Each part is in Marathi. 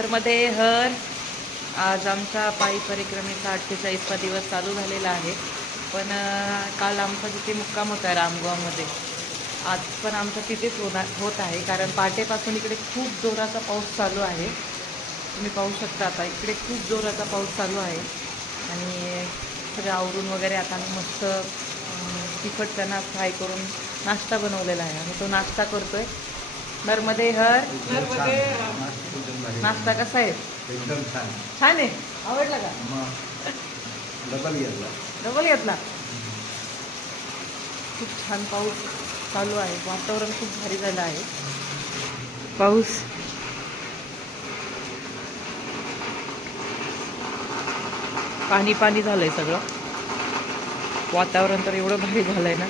नर्मदे हर. आज आमचा पायी परिक्रमेचा 48वा दिवस चालू झालेला आहे. पण काल आमचा तिथे मुक्काम होता रामगावमध्ये. आज पण आमचा तिथेच होत आहे, कारण पहाटेपासून इकडे खूप जोराचा पाऊस चालू आहे. तुम्ही पाहू शकता आता इकडे खूप जोराचा पाऊस चालू आहे. आणि सगळं आवरून वगैरे आता आम्ही मस्त तिखट चणा फ्राय करून नाश्ता बनवलेला आहे आणि तो नाश्ता करतोय. नर्मदे हर. नाश्ता कसा आहे? एकदम छान. छान आहे. आवडला का? डबल घेतला. खूप छान पाऊस चालू आहे. वातावरण खूप भारी झालं आहे. पाऊस पाणी पाणी झालंय सगळं. वातावरण तर एवढं भारी झालंय ना.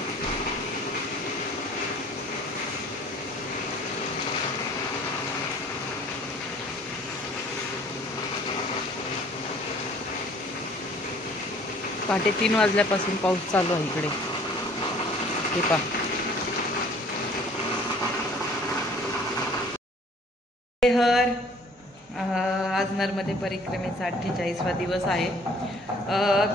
पहाटे 3 वाजल्यापासून पाऊस चालू आहे इकडे. हे पहा. हर. आज नर्मदे परिक्रमेचा 48वा दिवस आहे.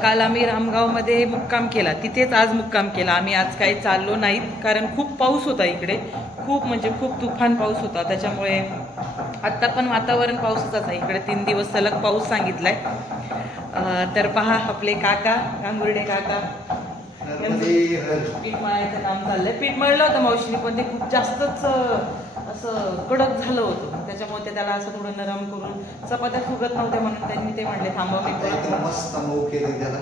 काल आम्ही रामगावमध्ये मुक्काम केला. तिथेच आज मुक्काम केला आम्ही. आज काही चाललो नाहीत, कारण खूप पाऊस होता इकडे. खूप म्हणजे खूप तुफान पाऊस होता. त्याच्यामुळे आत्ता पण वातावरण पावसाचंच आहे इकडे. 3 दिवस सलग पाऊस सांगितलाय. तर पहा आपले काका गांगुर्डे काका पीठ मळायचं काम चाललंय. पीठ मळलं होतं मावशीने, पण ते खूप जास्तच असं कडक झालं होतं. त्याच्यामुळे त्याला असं थोडं नरम करून चपात्या फुगत नव्हत्या, म्हणून त्यांनी ते म्हणले थांबा मी करतो. मस्त मऊ केलं त्याला.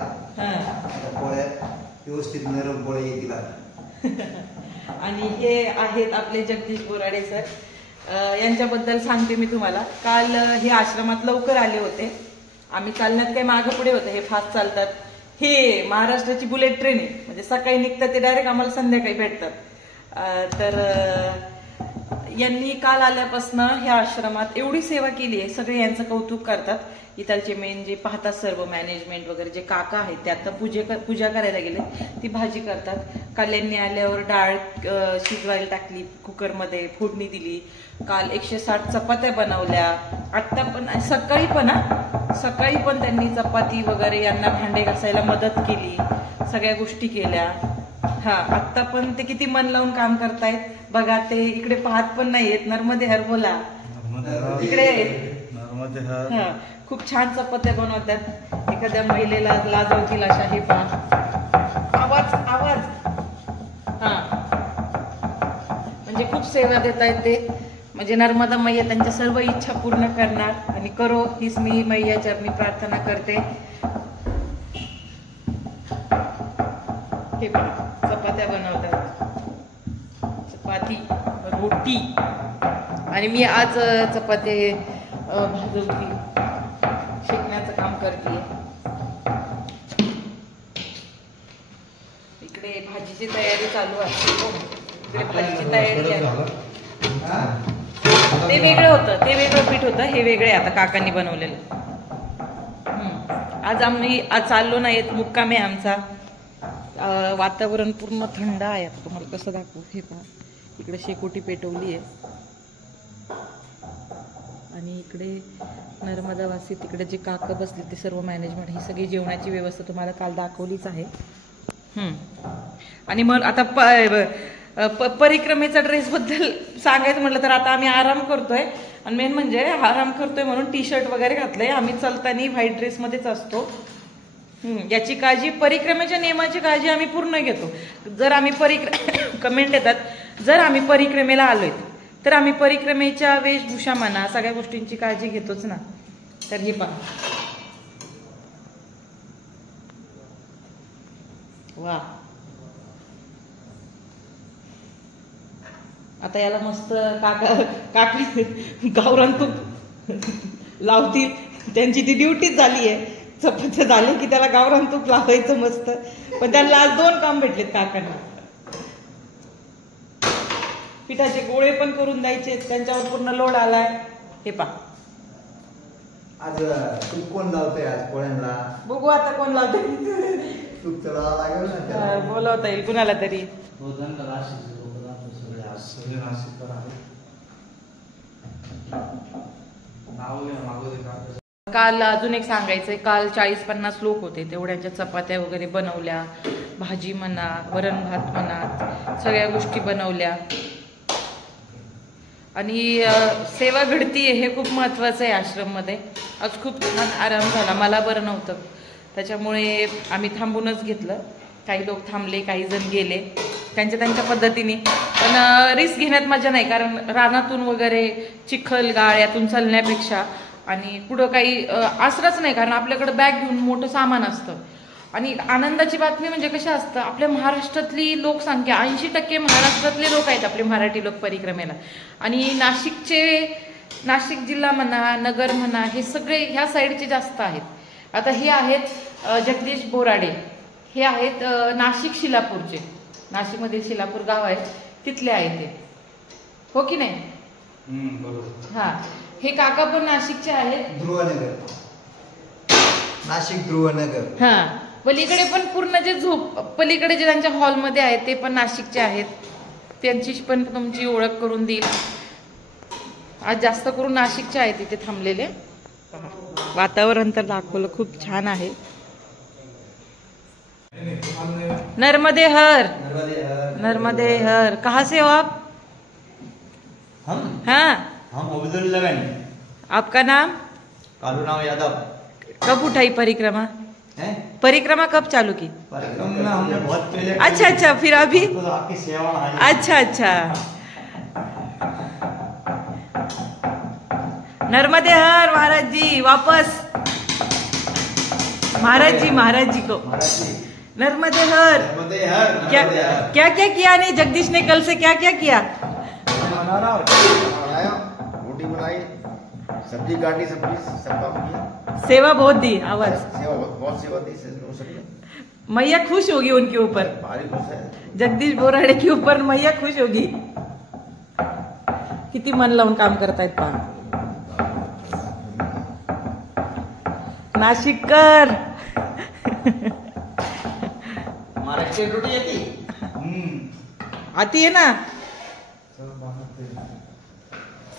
पोळ्या व्यवस्थित नरम पोळ्या येतील. आणि हे आहेत आपले जगदीश बोराडे सर. यांच्याबद्दल सांगते मी तुम्हाला. काल हे आश्रमात लवकर आले होते. आम्ही चालण्यात काही मागं पुढे होतं. हे फास्ट चालतात. हे महाराष्ट्राची बुलेट ट्रेन आहे, म्हणजे सकाळी निघतात ते डायरेक्ट आम्हाला संध्याकाळी भेटतात. तर यांनी काल आल्यापासून ह्या आश्रमात एवढी सेवा केली आहे. सगळे यांचं कौतुक करतात. इथलचे मेन जे पाहतात सर्व मॅनेजमेंट वगैरे जे काका आहेत ते आता पूजा करायला गेले. ती भाजी करतात. काल यांनी आल्यावर डाळ शिजवायला टाकली, कुकरमध्ये फोडणी दिली. काल 160 चपात्या बनवल्या. आत्ता पण सकाळी पण त्यांनी चपाती वगैरे, यांना भांडे घासायला मदत केली. सगळ्या गोष्टी केल्या. आत्ता पण ते किती मन लावून काम करतायत बघा. ते इकडे पाहत पण नाहीयेत. नर्मदे हर बोला इकडे. खूप छान चपात्या बनवतात. एखाद्या महिलेला लाजवतील अशा. हे पहा आवाज. म्हणजे खूप सेवा देत आहेत ते. म्हणजे नर्मदा मैया त्यांच्या सर्व इच्छा पूर्ण करणार. आणि करो हीच मी मैया चरणी प्रार्थना करते. हे पहा चपात्या बनवतात. चपाती रोटी. आणि मी आज चपाती भाजवती, शेकण्याचं काम करते. इकडे भाजीची तयारी चालू आहे. इकडे भाजीची तयारी आहे. ते वेगळं होतं, ते वेगळं पीठ होतं, हे वेगळे आता काकांनी बनवलेलं. आज चाललो नाहीत. मुक्काम आहे आमचा. वातावरण पूर्ण थंड आहे. आता तुम्हाला कसं दाखवू. हे पहा इकडे शेकोटी पेटवली आहे. आणि इकडे नर्मदावासी तिकडे जे काका बसले ते सर्व मॅनेजमेंट. ही सगळी जेवणाची व्यवस्था तुम्हाला काल दाखवलीच आहे. आणि मग आता परिक्रमेचा ड्रेस बद्दल सांगायचं म्हटलं तर आता आम्ही आराम करतोय. आणि मेन म्हणजे आराम करतोय म्हणून टी-शर्ट वगैरे घातलंय. आम्ही चलताना व्हाईट ड्रेसमध्येच असतो. याची काळजी, परिक्रमेच्या नियमाची काळजी आम्ही पूर्ण घेतो. जर आम्ही कमेंट येतात, जर आम्ही परिक्रमेला आलोय तर आम्ही परिक्रमेच्या वेशभूषा म्हणा सगळ्या गोष्टींची काळजी घेतोच ना. तर हे पहा. वा. आता याला मस्त काका गावरान तूप लावतील. त्यांची ती ड्युटीच झाली आहे. चपात्या झाली की त्याला गावरान तूप लावायचं मस्त. पण त्यांना आज 2 काम भेटलेत काकांना. पिठाचे गोळे पण करून द्यायचे, त्यांच्यावर पूर्ण लोड आलाय. हे पहा. आज तूप कोण लावतोय आज पोळ्यांना? बघू आता कोण लावतोय. तूप तर लावावं लागेल ना. बोलवता येईल कुणाला तरी. काल अजून एक सांगायचंय, काल 40-50 लोक होते, तेवढ्यांच्या चपात्या वगैरे बनवल्या, भाजी म्हणा, वरण भात म्हणा, सगळ्या गोष्टी बनवल्या. आणि सेवा घडतीये हे खूप महत्वाचं आहे आश्रममध्ये. आज खूप छान आराम झाला, मला बरं नव्हतं त्याच्यामुळे आम्ही थांबूनच घेतलं. काही लोक थांबले, काही जण गेले त्यांच्या पद्धतीने, पण रिस्क घेण्यात मजा नाही, कारण रानातून वगैरे चिखल गाळ्यातून चालण्यापेक्षा आणि पुढं काही आसराच नाही, कारण आपल्याकडे बॅग घेऊन मोठं सामान असतं. आणि आनंदाची बातमी म्हणजे कशा असतं, आपल्या महाराष्ट्रातली लोकसंख्या 80% महाराष्ट्रातले लोक आहेत आपले मराठी लोक परिक्रमेला. आणि नाशिक जिल्हा म्हणा, नगर म्हणा, हे सगळे ह्या साईडचे जास्त आहेत. आता हे आहेत जगदीश बोराडे, हे आहेत नाशिक शिलापूरचे, नाशिकमधील शिलापूर गाव आहे तिथले आहे ते, हो की नाही? बरोबर. हा, हे काका पण नाशिकचे आहेत, ध्रुवनगर, नाशिक ध्रुवनगर. हा, पलीकडे पण पूर्ण जे पलीकडे जे त्यांच्या हॉलमध्ये आहेत ते पण नाशिकचे आहेत. त्यांची पण तुमची ओळख करून देईल. आज जास्त करून नाशिकचे आहेत इथे थांबलेले. वातावरण तर दाखवलं, खूप छान आहे. नर्मदे हर, नर्मदे हर. कहाँ से हो आप? हम अब्दुल लगानी. आपका नाम? कालूराम यादव. कब उठाई परिक्रमा? परिक्रमा कब चालू की? परिक्रमा हमने बहुत पहले. अच्छा, फिर अभी? तो आपकी सेवा. अच्छा. नर्मदे हर महाराज जी, वापस महाराज जी को नर्मदे हर. क्या किया नहीं जगदीश ने कल से, क्या किया? रोटी बनाई, सब्जी काटी, सब काम किया. सेवा बहुत दी. आवाज सेवा बहुत सेवा दी. मैया खुश होगी उनके ऊपर, भारी खुश है. जगदीश बोराडे के ऊपर मैया खुश होगी. किती मन लावून काम करतायत पहा. नाशिककर महाराष्ट्र रोटी येते. आती आहे ना.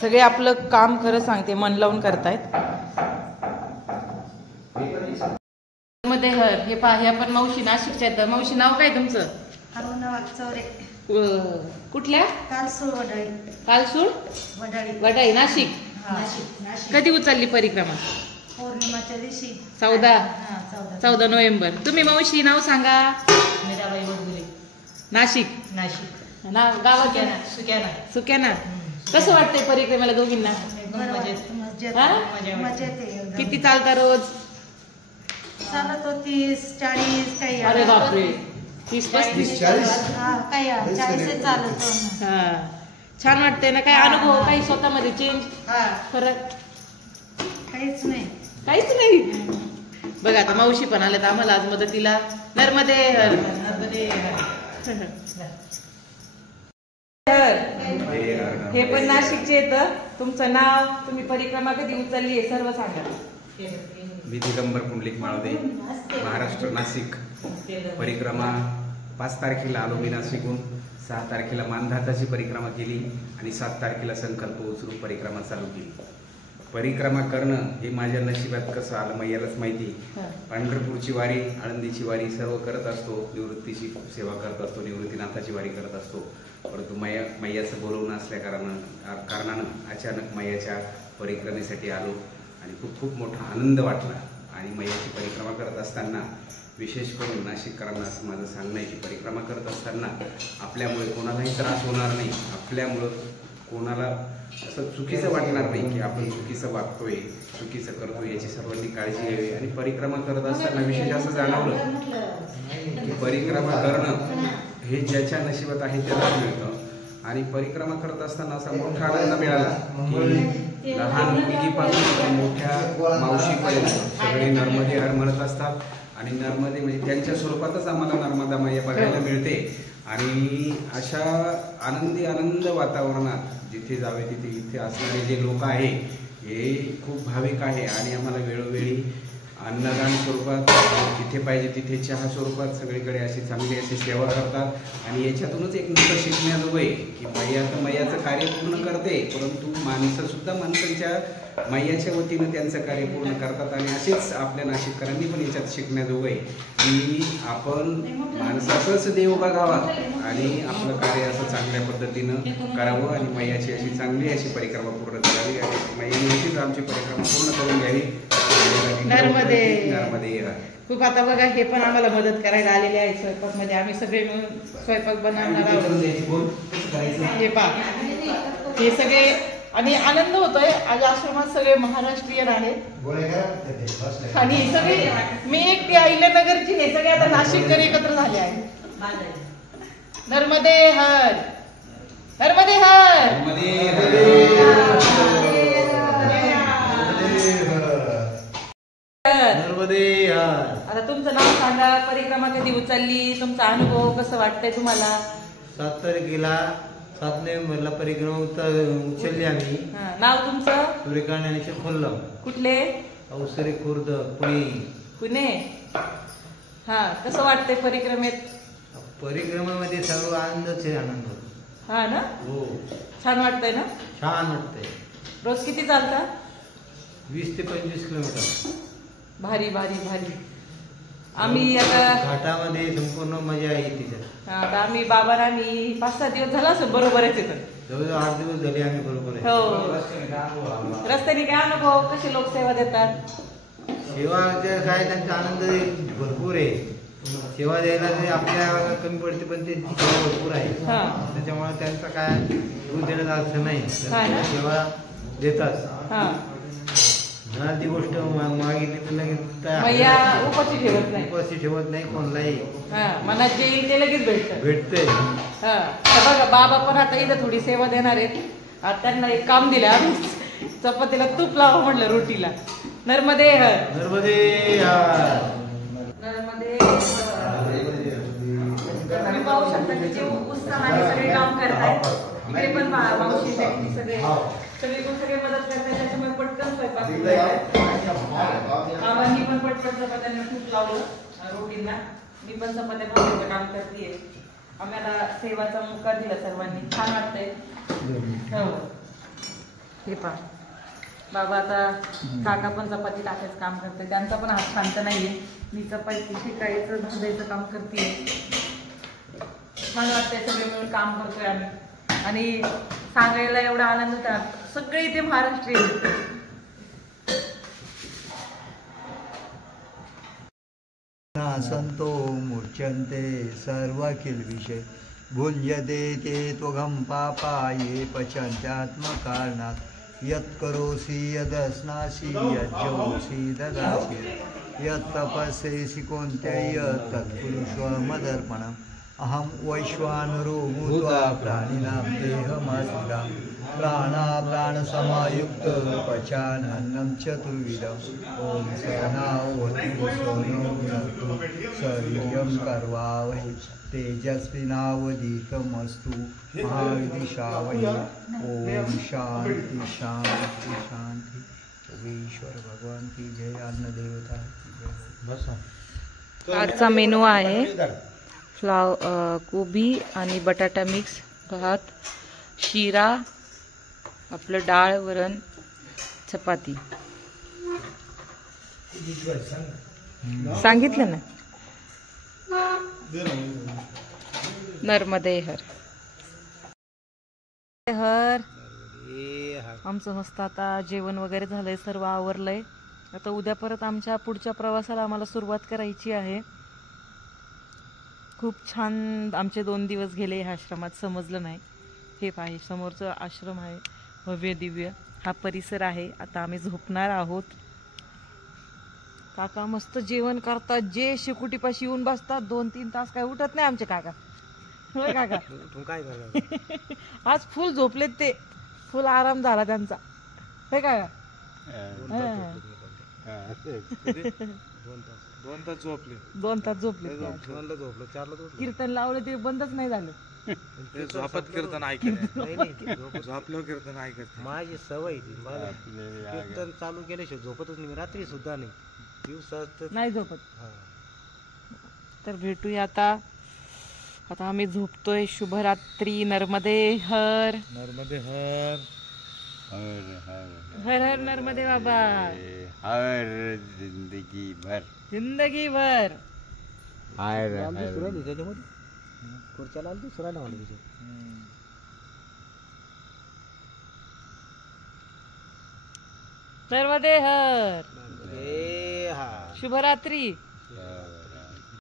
सगळे आपलं काम खरं सांगते मन लावून करतायत. मध्ये हर हे पहा, हे आपण मावशी नाशिकच्या आहेत. मावशी नाव काय तुमचं? अरुणा वागचौरे. कुठल्या? कालसूळ वडाळी. कालसूळ वडाळी, नाशिक. कधी उचलली परिक्रमा? पौर्णिमाच्या दिवशी 14 नोव्हेंबर. तुम्ही मावशी नाव सांगा. मीराबाई वगुले. नाशिक. नाव गावात सुक्याना. कसं वाटतंय परिक्रमेला दोघींना? किती चालता रोज? चालत 30-40 काही. अरे बापरे, 30-35. काही 40 चालत. छान वाटतंय ना? काय अनुभव, काही स्वतःमध्ये चेंज, फरक? काहीच नाही. बघा आता मावशी पण आल्यात आम्हाला आज मदतीला. नर्मदे हर. हे पण नाशिकचे येतं. तुमचं नाव, तुम्ही परिक्रमा कधी उचलली आहे सर्व सांगा. मी दिगंबर पुंडलिक माळदे, महाराष्ट्र, नाशिक. परिक्रमा 5 तारखेला आलो मी नाशिकहून. 6 तारखेला मानधाताची परिक्रमा केली आणि 7 तारखेला संकल्प उचलून परिक्रमा चालू केली. परिक्रमा करणं हे माझ्या नशिबात कसं आलं मैयालाच माहिती. पंढरपूरची वारी, आळंदीची वारी सर्व करत असतो, निवृत्तीची सेवा करत असतो, निवृत्तीनाथाची वारी करत असतो. परंतु मैयाचं बोलवणं असल्या कारणानं अचानक मैयाच्या परिक्रमेसाठी आलो आणि खूप मोठा आनंद वाटला. आणि मैयाची परिक्रमा करत असताना विशेष करून नाशिककरांना असं माझं सांगणं आहे की परिक्रमा करत असताना आपल्यामुळे कोणालाही त्रास होणार नाही, आपल्यामुळं कोणाला असं चुकीचं वाटणार नाही की आपण चुकीचं वागतोय, चुकीचं करतोय, याची सर्वांनी काळजी घ्यावी. आणि परिक्रमा करत असताना विशेष असं जाणवलं की परिक्रमा करणं हे ज्याच्या नशिबात आहे त्यालाच मिळतं. आणि परिक्रमा करत असताना असा मोठा आनंद मिळाला की लहान मुलगीपासून मोठ्या मावशीपर्यंत सगळे नर्मदे हर म्हणत असतात. आणि नर्मदे म्हणजे त्यांच्या स्वरूपातच आम्हाला नर्मदा मैया बघायला मिळते. आणि अशा आनंद वातावरणात जिथे जावे तिथे इथे असणारे जे लोक आहे हे खूप भाविक आहे. आणि आम्हाला वेळोवेळी अन्नदान स्वरूपात, जिथे पाहिजे तिथे चहा स्वरूपात सगळीकडे अशी चांगली अशी सेवा करतात आणि याच्यातूनच एक मोठं शिकण्याजोगं आहे की मैया तर मैयाचं कार्य पूर्ण करते, परंतु माणसं सुद्धा माणसांच्या मैयाच्या वतीनं त्यांचं कार्य पूर्ण करतात आणि असेच आपल्या नाशिककरांनी पण याच्यात शिकण्याजोगं आहे की आपण माणसाचंच देव बघावा आणि आपलं कार्य असं चांगल्या पद्धतीनं करावं आणि मैयाची अशी चांगली अशी परिक्रमा पूर्ण करावी आणि मैयाने अशीच आमची परिक्रमा पूर्ण करून घ्यावी. नर्मदे नर्मदे. खूप आता बघा हे पण आम्हाला मदत करायला आलेले आहे स्वयंपाक मध्ये. आम्ही सगळे मिळून स्वयंपाक बनवणार आहोत. हे पहा हे सगळे आणि आनंद होतोय. आज आश्रमात सगळे महाराष्ट्रीयन आहेत आणि सगळे मी एकटी अहिल्यानगरची, हे सगळे आता नाशिककर एकत्र झाले आहेत. नर्मदे हर, नर्मदे हर. आता तुमचं नाव सांगा, परिक्रमा कधी उचलली, तुमचा अनुभव कसं वाटतंय तुम्हाला? 7 तारखेला 7 नोव्हेंबरला परिक्रमा उचलली आम्ही. नाव तुमचं? सूर्यकांत ज्ञानेश्वर खोल्लम. कुठले? अवसरे खुर्द, पुणे. पुणे. हा, कसं वाटतंय परिक्रमेत? परिक्रमेमध्ये सर्व आनंदच आहे, आनंद. हा ना? हो, छान वाटतंय ना? छान वाटतंय. रोज किती चालता? 20 ते 25 किलोमीटर. भारी भारी भारी. आम्ही आता घाटामध्ये संपूर्ण मजा आहे तिच्यात. आता आम्ही बाबा आणि 5-6 दिवस झाला असं बरोबरच येतं. जवळजवळ 8 दिवस झाले आम्ही बरोबर आहे. हो. रस्त्याने काय अनुभव, कशी लोकसेवा देतात? सेवाचे काय त्यांचा आनंद भरपूर आहे. सेवा द्यायला ते आपल्याला कमी पडते पण त्यांची सेवा भरपूर आहे. त्याच्यामुळे त्यांचा काय दूध देण्याचा अर्थ नाही. सेवा देतात. म्हणाल ती गोष्ट मागितली तर लगेच मैया उपाशी ठेवत नाही. उपाशी ठेवत नाही कोणालाही. मनात जे येईल ते लगेच भेटतंय. बघा बाबा पण आता इथं थोडी सेवा देणार आहेत. आता त्यांना एक काम दिलं, आम्ही चपातीला तूप लावा म्हटलं रोटीला. नर्मदे हर, नर्मदे हर. नर्मदे. तुम्ही पाहू शकता की जे उत्साहाने सगळे काम करतायत. इकडे पण मावशी सगळे सगळे मदत करतात. त्याच्यामुळे पटकन स्वयंपाक बाबांनी पण पटकन चपात्यांना तूप लावलं रोटींना. मी पण चपात्या बनवायचं काम करतेय. आम्हाला सेवाचा मोका दिला सर्वांनी, छान वाटतंय. हो, हे पहा बाबा आता काका पण चपाती टाकायचं काम करते. त्यांचा पण हात शांत नाहीये. मी चपाती शिकायचं भाजायचं काम करते. छान वाटतंय, सगळे मिळून काम करतोय आम्ही. आणि सांगायला एवढा आनंद होता. सगळे इथे महाराष्ट्रीयन. संतो मुच्यन्ते सर्वखिल विषय भुंजते ते त्वघं पापाये पचन्त्यात्मकारणात् यत्करोसि यदस्नासि यज्जोषि ददासि यत्तपस्यसि कौन्तेय तत्कुरुष्व अहम वैश्वानरो भूत्वा प्राणिनां देहमाश्रितां प्राणाप्राणसमायुक्त पचानन्नं चतुर्विधम्. ॐ सहनावतु सहनौ भुनक्तु सवीर्यं कर्वावहै तेजस्विनावधीतमस्तु मा विद्विषावहै. ॐ शांति शांति शांति. ईश्वर भगवान की जय. अन्न देवता की जय. आजचा मेनू आहे कोबी आणि बटाटा मिक्स, भात, शिरा, आपलं डाळ, वरण, चपाती. सांगितलं ना. नर्मदे हर. हर. आमचं मस्त आता जेवण वगैरे झालंय, सर्व आवरलंय. आता उद्या परत आमच्या पुढच्या प्रवासाला आम्हाला सुरुवात करायची आहे. खूप छान आमचे 2 दिवस गेले ह्या आश्रमात, समजलं नाही. हे पाहे समोरचं आश्रम आहे, भव्य दिव्य हा परिसर आहे. आता आम्ही झोपणार आहोत. काका मस्त जेवण करतात. जे शेकोटीपाशी येऊन बसतात 2-3 तास, काय उठत नाही आमचे काका. होय काका? आज फुल झोपलेत ते, फुल आराम झाला त्यांचा. हे काका 2 तास झोपले. 2 तास झोपले. झोपलो 4ला झोपलो. कीर्तन लावलं ते बंदच नाही झालं. झोपत कीर्तन ऐकत झोपलो कीर्तन ऐकत. माझी सवय ती. मला कीर्तन चालू केल्याशिवाय झोपतच नाही. रात्री सुद्धा नाही. दिवसात नाही झोपत. तर भेटूया आता. आता आम्ही झोपतोय. शुभरात्री. नर्मदे हर. नर्मदे हर. हर हर नर्मदे बाबा. हर जिंदगी भर. जिंदगी भर. नर्मदे हर. शुभरात्री.